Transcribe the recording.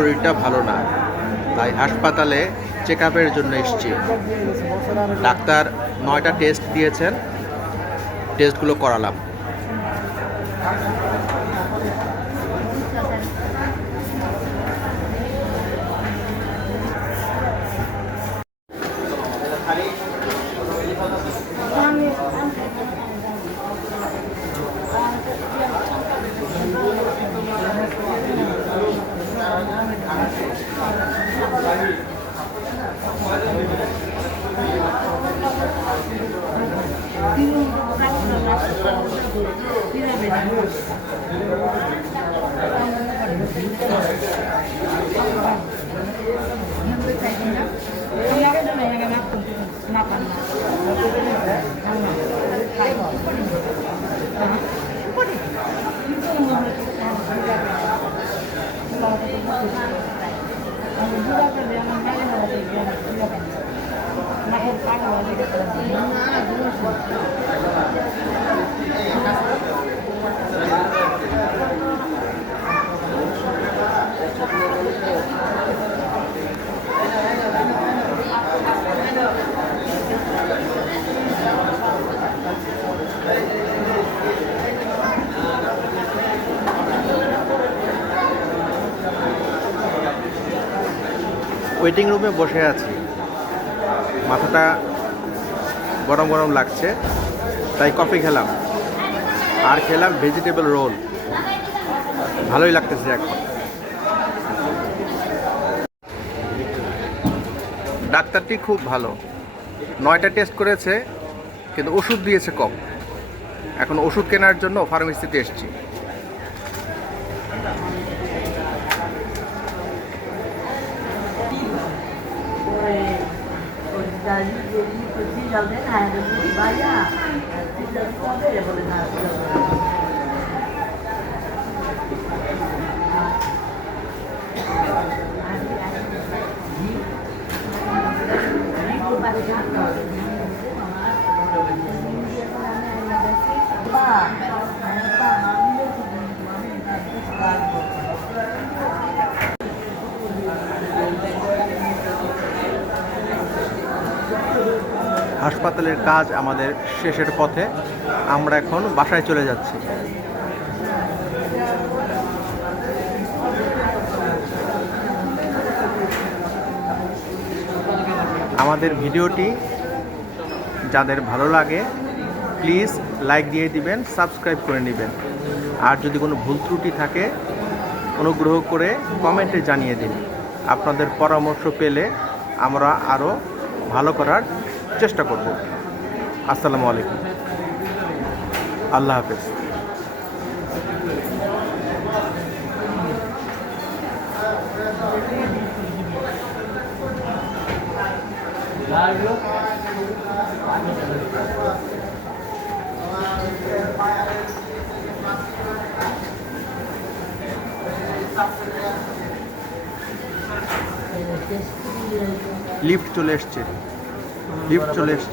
শরীরটা ভালো না, তাই হাসপাতালে চেক আপের জন্য এসেছি। ডাক্তার 9টা টেস্ট দিয়েছেন, টেস্টগুলো করালাম। ওয়েটিং রুমে বসে আছি, মাথাটা গরম গরম লাগছে, তাই কফি খেলাম আর খেলাম ভেজিটেবল রোল। ভালোই লাগতেছে এখন। ডাক্তারটি খুব ভালো, 9টা টেস্ট করেছে কিন্তু ওষুধ দিয়েছে কম। এখন ওষুধ কেনার জন্য ফার্মেসিতে এসেছি। হাসপাতালের কাজ আমাদের শেষের পথে, আমরা এখন বাসায় চলে যাচ্ছি। আমাদের ভিডিওটি যাদের ভালো লাগে প্লিজ লাইক দিয়ে দিবেন, সাবস্ক্রাইব করে নেবেন। আর যদি কোনো ভুল ত্রুটি থাকে অনুগ্রহ করে কমেন্টে জানিয়ে দিন। আপনাদের পরামর্শ পেলে আমরা আরও ভালো করার চেষ্টা করব। আসসালামু আলাইকুম, আল্লাহ হাফেজ। লিফট চলে এসছে।